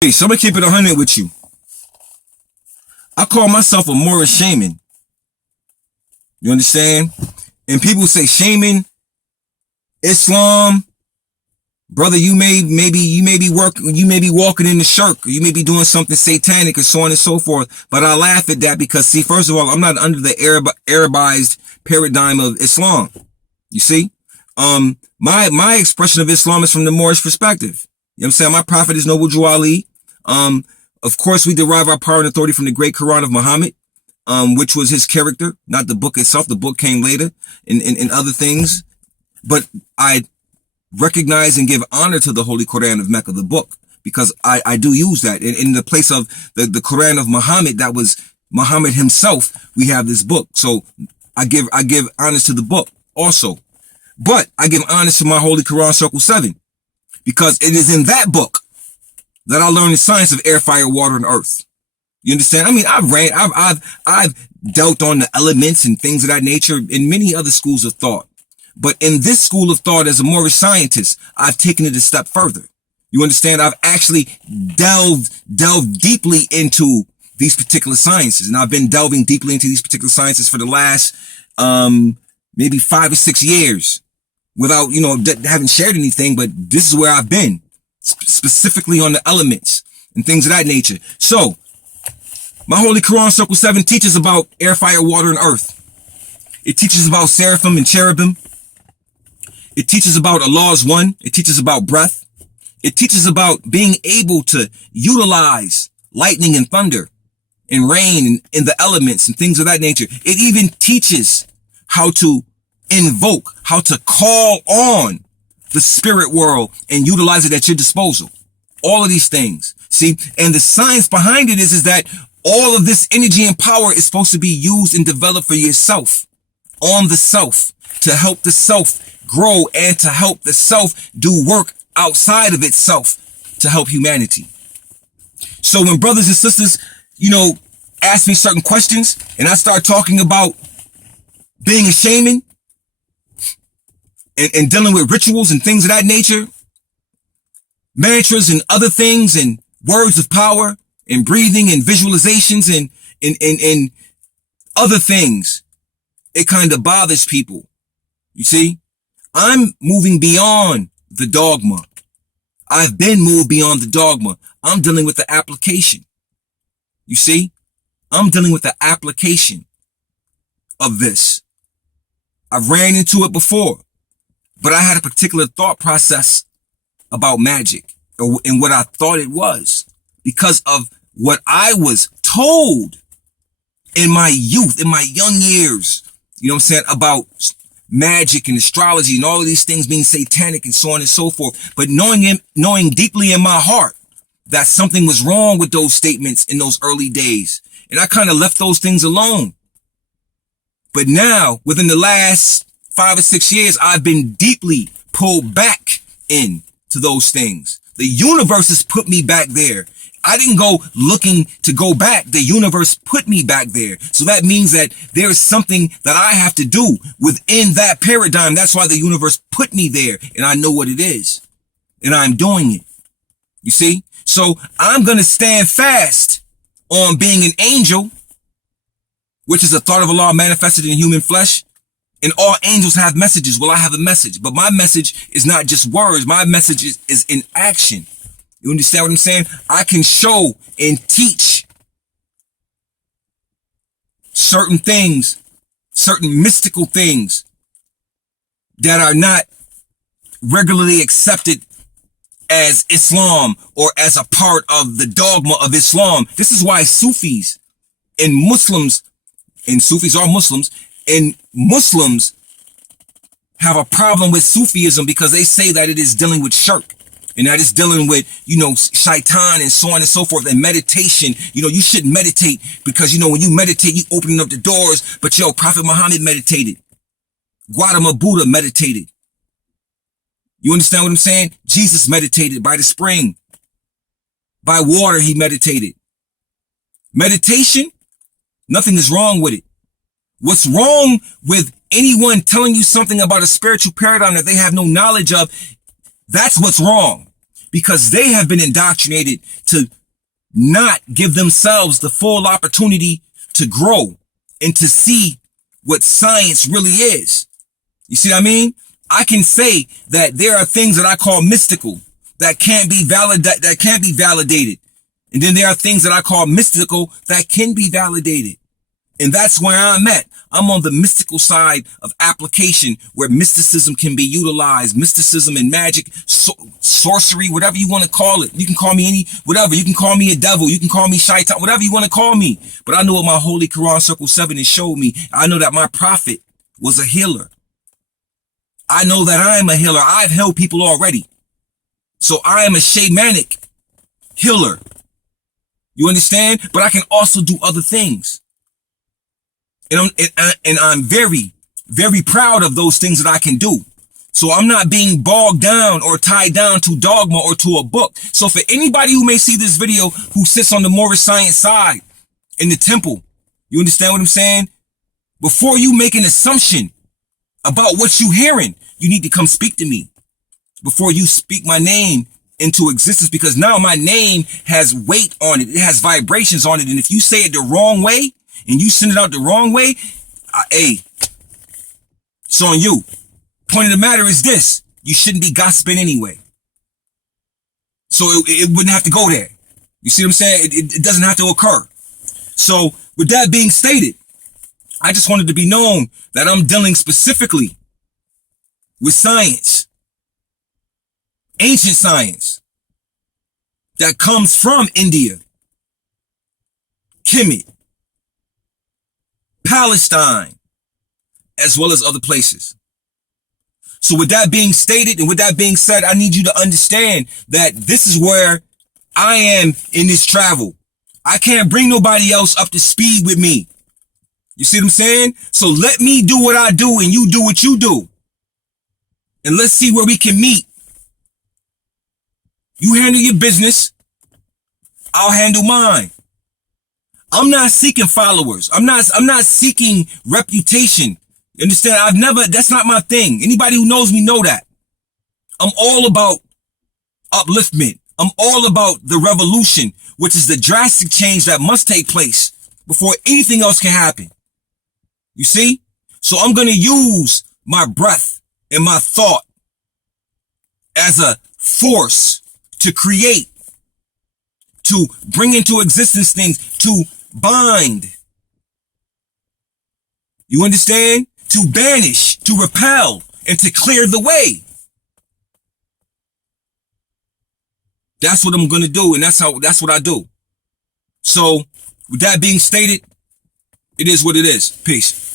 Hey, so I'm gonna keep it 100 with you. I call myself a Moorish Shaman. You understand? And people say shaman, Islam, brother. You may be walking in the shirk, or you may be doing something satanic, or so on and so forth. But I laugh at that because, see, first of all, I'm not under the Arabized paradigm of Islam. You see, my expression of Islam is from the Moorish perspective. You know what I'm saying? My prophet is Noble Drew Ali. Of course, we derive our power and authority from the great Quran of Muhammad, which was his character, not the book itself. The book came later in other things. But I recognize and give honor to the Holy Quran of Mecca, the book, because I do use that. In the place of the Quran of Muhammad, that was Muhammad himself, we have this book. So I give honors to the book also. But I give honors to my Holy Quran Circle 7, because it is in that book that I learned the science of air, fire, water, and earth. You understand? I mean, I've dealt on the elements and things of that nature in many other schools of thought. But in this school of thought, as a Moorish scientist, I've taken it a step further. You understand? I've actually delved deeply into these particular sciences. And I've been delving deeply into these particular sciences for the last, maybe 5 or 6 years without, having shared anything, but this is where I've been. Specifically on the elements and things of that nature. So, my Holy Quran Circle 7 teaches about air, fire, water, and earth. It teaches about seraphim and cherubim. It teaches about Allah's one. It teaches about breath. It teaches about being able to utilize lightning and thunder and rain and the elements and things of that nature. It even teaches how to invoke, how to call on the spirit world and utilize it at your disposal. All of these things. See, and the science behind it is that all of this energy and power is supposed to be used and developed for yourself, on the self, to help the self grow and to help the self do work outside of itself to help humanity. So when brothers and sisters, ask me certain questions and I start talking about being a shaman, and dealing with rituals and things of that nature, mantras and other things and words of power and breathing and visualizations and other things, it kind of bothers people. You see, I'm moving beyond the dogma. I've been moved beyond the dogma. I'm dealing with the application. You see, I'm dealing with the application of this. I've ran into it before. But I had a particular thought process about magic and what I thought it was because of what I was told in my youth, in my young years, about magic and astrology and all of these things being satanic and so on and so forth. But knowing deeply in my heart that something was wrong with those statements in those early days. And I kind of left those things alone. But now, within the last 5 or 6 years, I've been deeply pulled back into those things. The universe has put me back there. I didn't go looking to go back. The universe put me back there. So that means that there is something that I have to do within that paradigm. That's why the universe put me there. And I know what it is. And I'm doing it. You see? So I'm going to stand fast on being an angel, which is a thought of Allah manifested in human flesh. And all angels have messages. Well, I have a message, but my message is not just words. My message is in action. You understand what I'm saying? I can show and teach certain things, certain mystical things that are not regularly accepted as Islam or as a part of the dogma of Islam. This is why Sufis and Muslims, and Sufis are Muslims, and Muslims have a problem with Sufism because they say that it is dealing with shirk and that it's dealing with, shaitan and so on and so forth, and meditation. You shouldn't meditate because, when you meditate, you opening up the doors. But Prophet Muhammad meditated. Gautama Buddha meditated. You understand what I'm saying? Jesus meditated by the spring. By water, he meditated. Meditation, nothing is wrong with it. What's wrong with anyone telling you something about a spiritual paradigm that they have no knowledge of? That's what's wrong. because they have been indoctrinated to not give themselves the full opportunity to grow and to see what science really is. You see what I mean? I can say that there are things that I call mystical that can't be validated. And then there are things that I call mystical that can be validated. And that's where I'm at. I'm on the mystical side of application where mysticism can be utilized. Mysticism and magic, sorcery, whatever you want to call it. You can call me whatever. You can call me a devil. You can call me shaitan, whatever you want to call me. But I know what my Holy Quran Circle 7 has showed me. I know that my prophet was a healer. I know that I am a healer. I've healed people already. So I am a shamanic healer. You understand? But I can also do other things. And I'm very, very proud of those things that I can do. So I'm not being bogged down or tied down to dogma or to a book. So for anybody who may see this video who sits on the Moorish science side in the temple, you understand what I'm saying? Before you make an assumption about what you're hearing, you need to come speak to me before you speak my name into existence, because now my name has weight on it. It has vibrations on it. And if you say it the wrong way, and you send it out the wrong way, hey, it's on you. Point of the matter is this: you shouldn't be gossiping anyway. So it wouldn't have to go there. You see what I'm saying? It doesn't have to occur. So with that being stated, I just wanted to be known that I'm dealing specifically with science, ancient science, that comes from India, Kemet, Palestine, as well as other places. So with that being stated and with that being said, I need you to understand that this is where I am in this travel. I can't bring nobody else up to speed with me. You see what I'm saying? So let me do what I do and you do what you do. And let's see where we can meet. You handle your business. I'll handle mine. I'm not seeking followers. I'm not seeking reputation. You understand? That's not my thing. Anybody who knows me know that. I'm all about upliftment. I'm all about the revolution, which is the drastic change that must take place before anything else can happen. You see? So I'm going to use my breath and my thought as a force to create, to bring into existence things, to bind. You understand? To banish, to repel, and to clear the way. That's what I'm going to do, and that's what I do. So, with that being stated, it is what it is. Peace.